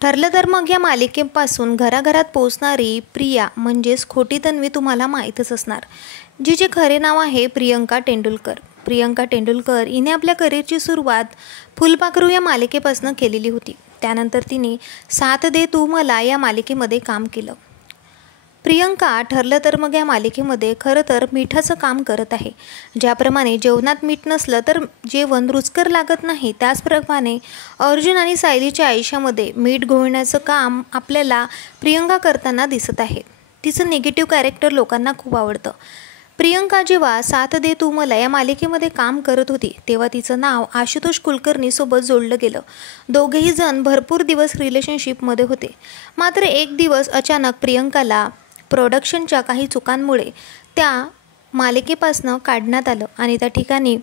ठरलं तर मग या मालिकेपासून घराघरात पोहोचणारी प्रिया म्हणजेच खोटी तन्वी तुम्हाला माहीतच असणार, जिचे खरे नाव आहे प्रियंका तेंडुलकर. प्रियंका तेंडुलकर हिने आपल्या करिअरची सुरुवात फुलपाखरू या मालिकेपासून केलेली होती. त्यानंतर तिने साथ दे तू मला या मालिकेमध्ये काम केलं. प्रियंका ठरलं तर मग या मालिकेमध्ये खरं तर मिठाचं काम करत आहे. ज्याप्रमाणे जेवणात मीठ नसलं तर जेवण रुचकर लागत नाही, त्याचप्रमाणे अर्जुन आणि सायलीच्या आयुष्यामध्ये मीठ घोळण्याचं काम आपल्याला प्रियंका करताना दिसत आहे. तिचं निगेटिव्ह कॅरेक्टर लोकांना खूप आवडतं. प्रियंका जेव्हा साथ दे तू मला या मालिकेमध्ये काम करत होती तेव्हा तिचं नाव आशुतोष कुलकर्णीसोबत जोडलं गेलं. दोघेही जण भरपूर दिवस रिलेशनशिपमध्ये होते. मात्र एक दिवस अचानक प्रियंकाला प्रोडक्शनच्या काही चुकांमुळे त्या मालिकेपासून काढण्यात आलं आणि त्या ठिकाणी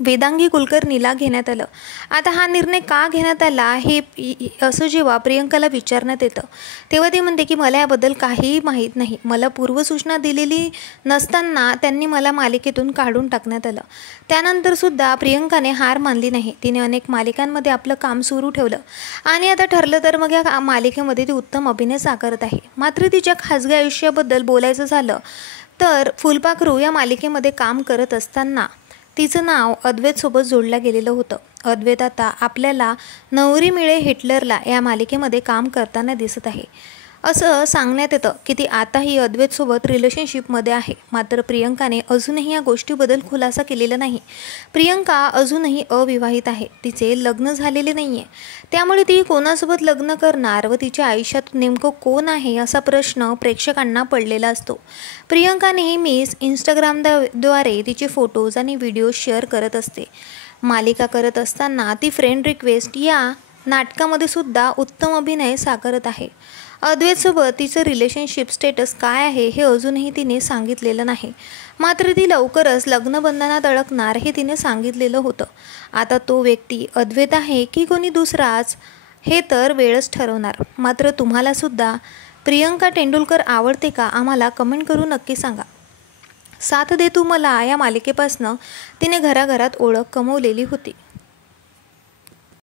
वेदांगी कुलकर्णीला घेण्यात आलं. आता हा निर्णय का घेण्यात आला हे असं जेव्हा प्रियंकाला विचारण्यात येतं तेव्हा ती म्हणते की मला याबद्दल काहीही माहीत नाही. मला पूर्वसूचना दिलेली नसताना त्यांनी मला मालिकेतून काढून टाकण्यात आलं. त्यानंतरसुद्धा प्रियंकाने हार मानली नाही. तिने अनेक मालिकांमध्ये आपलं काम सुरू ठेवलं आणि आता ठरलं तर मग या मालिकेमध्ये ती उत्तम अभिनय साकारत आहे. मात्र तिच्या खाजगी आयुष्याबद्दल बोलायचं झालं तर फुलपाखरू या मालिकेमध्ये काम करत असताना तिचं नाव अद्वैतसोबत जोडलं गेलेलं होतं. अद्वैत आता आपल्याला नवरी मिळे हिटलरला या मालिकेमध्ये काम करताना दिसत आहे. असं सांगण्यात येतं की ती आताही अद्वैतसोबत रिलेशनशिपमध्ये आहे. मात्र प्रियंकाने अजूनही या गोष्टीबद्दल खुलासा केलेला नाही. प्रियंका अजूनही अविवाहित आहे. तिचे लग्न झालेले नाही आहे. त्यामुळे ती कोणासोबत लग्न करणार व तिच्या आयुष्यात नेमकं कोण आहे असा प्रश्न प्रेक्षकांना पडलेला असतो. प्रियंका नेहमीच इंस्टाग्रामद्वारे तिचे फोटोज आणि व्हिडिओ शेअर करत असते. मालिका करत असताना ती फ्रेंड रिक्वेस्ट या नाटकामध्ये सुद्धा उत्तम अभिनय साकारत आहे. अद्वैतसोबत तिचं रिलेशनशिप स्टेटस काय आहे हे अजूनही तिने सांगितलेलं नाही. मात्र ती लवकरच लग्नबंधनात अडकणार हे तिने सांगितलेलं होतं. आता तो व्यक्ती अद्वैत आहे की कोणी दुसराच हे तर वेळच ठरवणार. मात्र तुम्हालासुद्धा प्रियंका तेंडुलकर आवडते का आम्हाला कमेंट करून नक्की सांगा. साथ दे तू मला या मालिकेपासून तिने घराघरात ओळख कमवलेली होती.